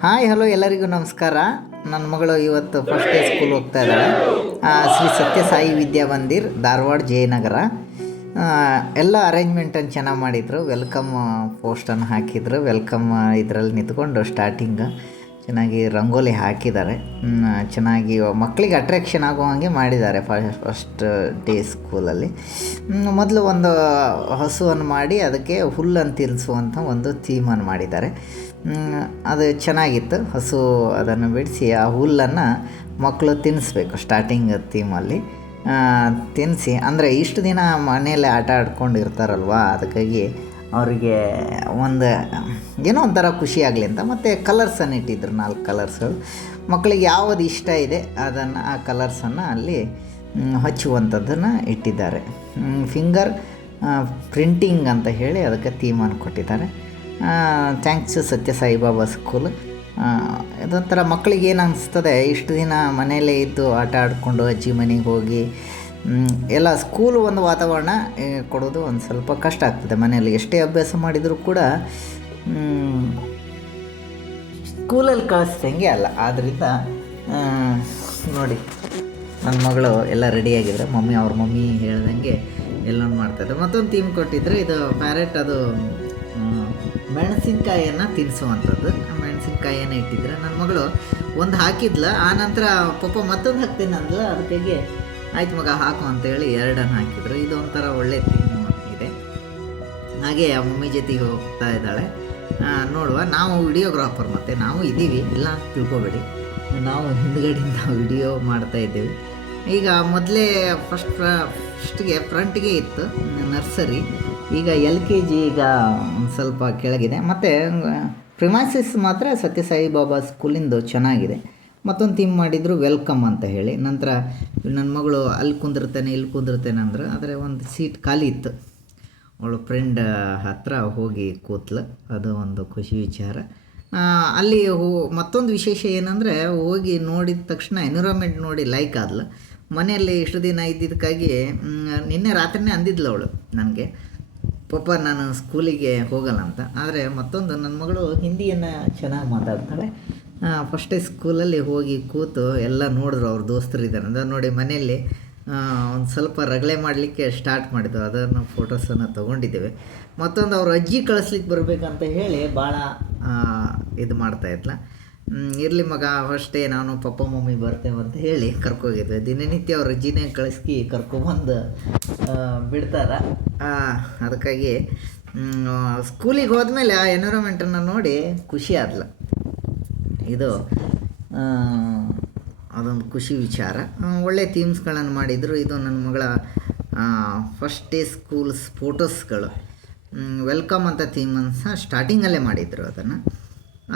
Hi hello ಎಲ್ಲರಿಗೂ ನಮಸ್ಕಾರ. ನನ್ನ ಮಗಳು ಇವತ್ತು ಫಸ್ಟ್ ಡೇ ಸ್ಕೂಲ್ ಹೋಗ್ತಾ ಇದ್ದಾಳೆ. ಶ್ರೀ ಸತ್ಯಸಾಯಿ ವಿದ್ಯಾ ಮಂದಿರ್, ಧಾರವಾಡ, ಜಯನಗರ. ಎಲ್ಲ ಅರೇಂಜ್ಮೆಂಟನ್ನು ಚೆನ್ನಾಗಿ ಮಾಡಿದರು. ವೆಲ್ಕಮ್ ಪೋಸ್ಟನ್ನು ಹಾಕಿದರು. ವೆಲ್ಕಮ್ ಇದರಲ್ಲಿ ನಿಂತ್ಕೊಂಡು ಸ್ಟಾರ್ಟಿಂಗ್ ಚೆನ್ನಾಗಿ ರಂಗೋಲಿ ಹಾಕಿದ್ದಾರೆ. ಚೆನ್ನಾಗಿ ಮಕ್ಕಳಿಗೆ ಅಟ್ರ್ಯಾಕ್ಷನ್ ಆಗೋ ಹಾಗೆ ಮಾಡಿದ್ದಾರೆ ಫಸ್ಟ್ ಡೇ ಸ್ಕೂಲಲ್ಲಿ. ಮೊದಲು ಒಂದು ಹಸುವನ್ನು ಮಾಡಿ ಅದಕ್ಕೆ ಹುಲ್ಲನ್ನು ತಿನ್ನಿಸುವಂಥ ಒಂದು ಥೀಮನ್ನು ಮಾಡಿದ್ದಾರೆ. ಅದು ಚೆನ್ನಾಗಿತ್ತು. ಹಸು ಅದನ್ನು ಬಿಡಿಸಿ ಆ ಹುಲ್ಲನ್ನು ಮಕ್ಕಳು ತಿನ್ನಿಸ್ಬೇಕು ಸ್ಟಾರ್ಟಿಂಗ್ ಥೀಮಲ್ಲಿ. ತಿನ್ನಿಸಿ ಅಂದರೆ ಇಷ್ಟು ದಿನ ಮನೆಯಲ್ಲೇ ಆಟ ಆಡ್ಕೊಂಡು ಇರ್ತಾರಲ್ವ, ಅದಕ್ಕಾಗಿ ಅವರಿಗೆ ಒಂದು ಏನೋ ಒಂಥರ ಖುಷಿ ಆಗಲಿ ಅಂತ ಮತ್ತು ಕಲರ್ಸನ್ನು ಇಟ್ಟಿದ್ರು. 4 ಕಲರ್ಸ್ಗಳು ಮಕ್ಕಳಿಗೆ ಯಾವುದು ಇಷ್ಟ ಇದೆ ಅದನ್ನು ಆ ಕಲರ್ಸನ್ನು ಅಲ್ಲಿ ಹಚ್ಚುವಂಥದ್ದನ್ನು ಇಟ್ಟಿದ್ದಾರೆ. ಫಿಂಗರ್ ಪ್ರಿಂಟಿಂಗ್ ಅಂತ ಹೇಳಿ ಅದಕ್ಕೆ ಥೀಮನ್ನು ಕೊಟ್ಟಿದ್ದಾರೆ. ಥ್ಯಾಂಕ್ಸ್ ಸತ್ಯಸಾಯಿ ಬಾಬಾ ಸ್ಕೂಲ್. ಇದೊಂಥರ ಮಕ್ಕಳಿಗೆ ಏನು ಅನಿಸ್ತದೆ, ಇಷ್ಟು ದಿನ ಮನೆಯಲ್ಲೇ ಇದ್ದು ಆಟ ಆಡಿಕೊಂಡು ಅಜ್ಜಿ ಮನೆಗೆ ಹೋಗಿ ಎಲ್ಲ ಸ್ಕೂಲು ಒಂದು ವಾತಾವರಣ ಕೊಡೋದು ಒಂದು ಸ್ವಲ್ಪ ಕಷ್ಟ ಆಗ್ತದೆ. ಮನೆಯಲ್ಲಿ ಎಷ್ಟೇ ಅಭ್ಯಾಸ ಮಾಡಿದರೂ ಕೂಡ ಸ್ಕೂಲಲ್ಲಿ ಕಳಿಸ್ದಂಗೆ ಅಲ್ಲ. ಆದ್ದರಿಂದ ನೋಡಿ, ನನ್ನ ಮಗಳು ಎಲ್ಲ ರೆಡಿಯಾಗಿದ್ರೆ ಅವ್ರ ಮಮ್ಮಿ ಹೇಳ್ದಂಗೆ ಎಲ್ಲನೂ ಮಾಡ್ತಾಯಿದ್ದೆ. ಮತ್ತೊಂದು ಥೀಮ್ ಕೊಟ್ಟಿದ್ರು. ಇದು ಪ್ಯಾರೆಟ್, ಅದು ಮೆಣಸಿನ್ಕಾಯಿಯನ್ನು ತಿನ್ನಿಸುವಂಥದ್ದು. ಮೆಣಸಿನ್ಕಾಯಿಯನ್ನು ಇಟ್ಟಿದ್ರೆ ನನ್ನ ಮಗಳು ಒಂದು ಹಾಕಿದ್ಲ. ಆನಂತರ ಪಪ್ಪ ಮತ್ತೊಂದು ಹಾಕ್ತೀನಿ ಅಂದ್ಲ. ಅದಕ್ಕಾಗಿ ಆಯ್ತು ಮಗ ಹಾಕು ಅಂತೇಳಿ 2 ಹಾಕಿದ್ರು. ಇದು ಒಂಥರ ಒಳ್ಳೆ ಥೀಮ್ ಇದೆ. ಹಾಗೆ ಆ ಮಮ್ಮಿ ಜೊತೆಗೆ ಹೋಗ್ತಾ ಇದ್ದಾಳೆ. ನೋಡುವ, ನಾವು ವಿಡಿಯೋಗ್ರಾಫರ್ ಮತ್ತು ನಾವು ಇದ್ದೀವಿ, ಇಲ್ಲ ಅಂತ ತಿಳ್ಕೊಬೇಡಿ. ನಾವು ಹಿಂದ್ಗಡೆಯಿಂದ ವಿಡಿಯೋ ಮಾಡ್ತಾ ಇದ್ದೀವಿ. ಈಗ ಮೊದಲೇ ಫಸ್ಟ್ಗೆ ಫ್ರಂಟ್ಗೆ ಇತ್ತು ನರ್ಸರಿ. ಈಗ LKG ಈಗ ಒಂದು ಸ್ವಲ್ಪ ಕೆಳಗಿದೆ. ಮತ್ತು ಪ್ರಿಮೈಸಸ್ ಮಾತ್ರ ಸತ್ಯಸಾಯಿ ಬಾಬಾ ಸ್ಕೂಲಿಂದು ಚೆನ್ನಾಗಿದೆ. ಮತ್ತೊಂದು ಥೀಮ್ ಮಾಡಿದರು, ವೆಲ್ಕಮ್ ಅಂತ ಹೇಳಿ. ನಂತರ ನನ್ನ ಮಗಳು ಅಲ್ಲಿ ಕುಂದಿರ್ತೇನೆ ಇಲ್ಲಿ ಕುಂದಿರ್ತೇನೆ ಅಂದ್ರೆ, ಆದರೆ ಒಂದು ಸೀಟ್ ಖಾಲಿ ಇತ್ತು. ಅವಳು ಫ್ರೆಂಡ್ ಹತ್ರ ಹೋಗಿ ಕೂತ್ಲು. ಅದು ಒಂದು ಖುಷಿ ವಿಚಾರ. ಅಲ್ಲಿ ಮತ್ತೊಂದು ವಿಶೇಷ ಏನಂದರೆ, ಹೋಗಿ ನೋಡಿದ ತಕ್ಷಣ ಎನ್ವಿರಾನ್ಮೆಂಟ್ ನೋಡಿ ಲೈಕ್ ಆದ್ಲು. ಮನೆಯಲ್ಲಿ ಇಷ್ಟು ದಿನ ಇದ್ದಿದ್ದಕ್ಕಾಗಿ ನಿನ್ನೆ ರಾತ್ರಿನೇ ಅಂದಿದ್ಲು ಅವಳು ನನಗೆ, ಪಾಪ ನಾನು ಸ್ಕೂಲಿಗೆ ಹೋಗಲ್ಲ ಅಂತ. ಆದರೆ ಮತ್ತೊಂದು, ನನ್ನ ಮಗಳು ಹಿಂದಿಯನ್ನು ಚೆನ್ನಾಗಿ ಮಾತಾಡ್ತಾಳೆ. ಫಸ್ಟ್ ಡೇ ಸ್ಕೂಲಲ್ಲಿ ಹೋಗಿ ಕೂತು ಎಲ್ಲ ನೋಡಿದ್ರು. ಅವ್ರ ದೋಸ್ತರು ಇದ್ದಾರೆ ಅಂದರೆ ನೋಡಿ, ಮನೆಯಲ್ಲಿ ಒಂದು ಸ್ವಲ್ಪ ರಗಳೆ ಮಾಡಲಿಕ್ಕೆ ಸ್ಟಾರ್ಟ್ ಮಾಡಿದ್ರು. ಅದನ್ನು ಫೋಟೋಸನ್ನು ತೊಗೊಂಡಿದ್ದೇವೆ. ಮತ್ತೊಂದು, ಅವ್ರ ಅಜ್ಜಿ ಕಳಿಸ್ಲಿಕ್ಕೆ ಬರಬೇಕಂತ ಹೇಳಿ ಭಾಳ ಇದು ಮಾಡ್ತಾಯಿದ್ಲ. ಇರಲಿ ಮಗ, ಫಸ್ಟ್ ಡೇ ನಾನು ಪಪ್ಪ ಮಮ್ಮಿ ಬರ್ತೇವೆ ಅಂತ ಹೇಳಿ ಕರ್ಕೋಗಿದ್ವಿ. ದಿನನಿತ್ಯ ಅವ್ರ ಅಜ್ಜಿನೇ ಕಳಿಸ್ಕಿ ಕರ್ಕೊಬಂದು ಬಿಡ್ತಾರೆ. ಅದಕ್ಕಾಗಿ ಸ್ಕೂಲಿಗೆ ಹೋದ್ಮೇಲೆ ಆ ಎನ್ವಿರಾನ್ಮೆಂಟನ್ನು ನೋಡಿ ಖುಷಿ ಆದ್ಲ. ಇದು ಅದೊಂದು ಖುಷಿ ವಿಚಾರ. ಒಳ್ಳೆ ಥೀಮ್ಸ್ಗಳನ್ನು ಮಾಡಿದರು. ಇದು ನನ್ನ ಮಗಳ ಫಸ್ಟ್ ಡೇ ಸ್ಕೂಲ್ಸ್ ಫೋಟೋಸ್ಗಳು. ವೆಲ್ಕಮ್ ಅಂತ ಥೀಮನ್ನು ಸಹ ಸ್ಟಾರ್ಟಿಂಗಲ್ಲೇ ಮಾಡಿದರು. ಅದನ್ನು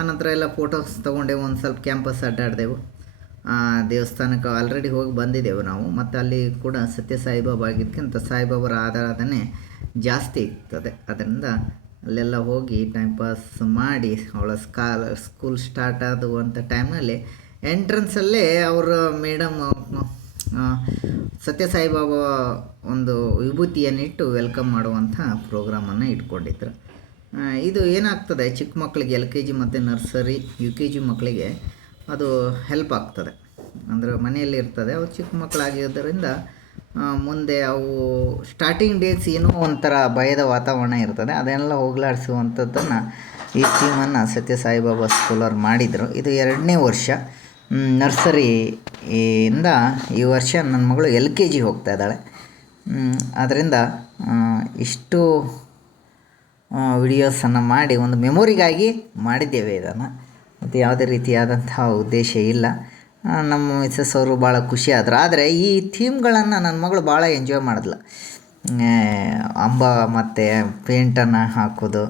ಆನಂತರ ಎಲ್ಲ ಫೋಟೋಸ್ ತೊಗೊಂಡೆ. ಒಂದು ಸ್ವಲ್ಪ ಕ್ಯಾಂಪಸ್ ಅಡ್ಡಾಡಿದೆವು. ದೇವಸ್ಥಾನಕ್ಕೆ ಆಲ್ರೆಡಿ ಹೋಗಿ ಬಂದಿದ್ದೆವು ನಾವು. ಮತ್ತು ಅಲ್ಲಿ ಕೂಡ ಸತ್ಯಸಾಯಿಬಾಬಾ ಆಗಿದ್ದಕ್ಕಿಂತ ಸಾಯಿಬಾಬರ ಆರಾಧನೆ ಜಾಸ್ತಿ ಇರ್ತದೆ. ಅದರಿಂದ ಅಲ್ಲೆಲ್ಲ ಹೋಗಿ ಟೈಮ್ ಪಾಸ್ ಮಾಡಿ, ಅವಳ ಸ್ಕೂಲ್ ಸ್ಟಾರ್ಟ್ ಆಗುವಂಥ ಟೈಮ್ನಲ್ಲಿ ಎಂಟ್ರೆನ್ಸಲ್ಲೇ ಅವರ ಮೇಡಮ್ ಸತ್ಯಸಾಯಿಬಾಬಾ ಒಂದು ವಿಭೂತಿಯನ್ನಿಟ್ಟು ವೆಲ್ಕಮ್ ಮಾಡುವಂಥ ಪ್ರೋಗ್ರಾಮನ್ನು ಇಟ್ಕೊಂಡಿದ್ರು. ಇದು ಏನಾಗ್ತದೆ, ಚಿಕ್ಕ ಮಕ್ಕಳಿಗೆ LKG ಮತ್ತು ನರ್ಸರಿ UKG ಮಕ್ಕಳಿಗೆ ಅದು ಹೆಲ್ಪ್ ಆಗ್ತದೆ. ಅಂದರೆ ಮನೆಯಲ್ಲಿ ಇರ್ತದೆ, ಅವು ಚಿಕ್ಕ ಮಕ್ಕಳಾಗಿರೋದ್ರಿಂದ ಮುಂದೆ ಅವು ಸ್ಟಾರ್ಟಿಂಗ್ ಡೇಸ್ ಏನೋ ಒಂಥರ ಭಯದ ವಾತಾವರಣ ಇರ್ತದೆ. ಅದನ್ನೆಲ್ಲ ಹೋಗಲಾಡಿಸುವಂಥದ್ದನ್ನು ಈ ಥೀಮನ್ನು ಸತ್ಯಸಾಯಿಬಾಬಾ ಸ್ಕೂಲವ್ರು ಮಾಡಿದರು. ಇದು 2ನೇ ವರ್ಷ ನರ್ಸರಿಯಿಂದ. ಈ ವರ್ಷ ನನ್ನ ಮಗಳು LKG ಹೋಗ್ತಾ ಇದ್ದಾಳೆ. ಆದ್ದರಿಂದ ಇಷ್ಟು ವಿಡಿಯೋಸನ್ನು ಮಾಡಿ ಒಂದು ಮೆಮೊರಿಗಾಗಿ ಮಾಡಿದ್ದೇವೆ ಇದನ್ನು. ಮತ್ತು ಯಾವುದೇ ರೀತಿಯಾದಂಥ ಉದ್ದೇಶ ಇಲ್ಲ. ನಮ್ಮ ಮಿಸಸ್ ಅವರು ಭಾಳ ಖುಷಿಯಾದರು. ಆದರೆ ಈ ಥೀಮ್ಗಳನ್ನು ನನ್ನ ಮಗಳು ಭಾಳ ಎಂಜಾಯ್ ಮಾಡಿದ್ಲು. ಅಂಬ ಮತ್ತು ಪೇಂಟನ್ನು ಹಾಕೋದು,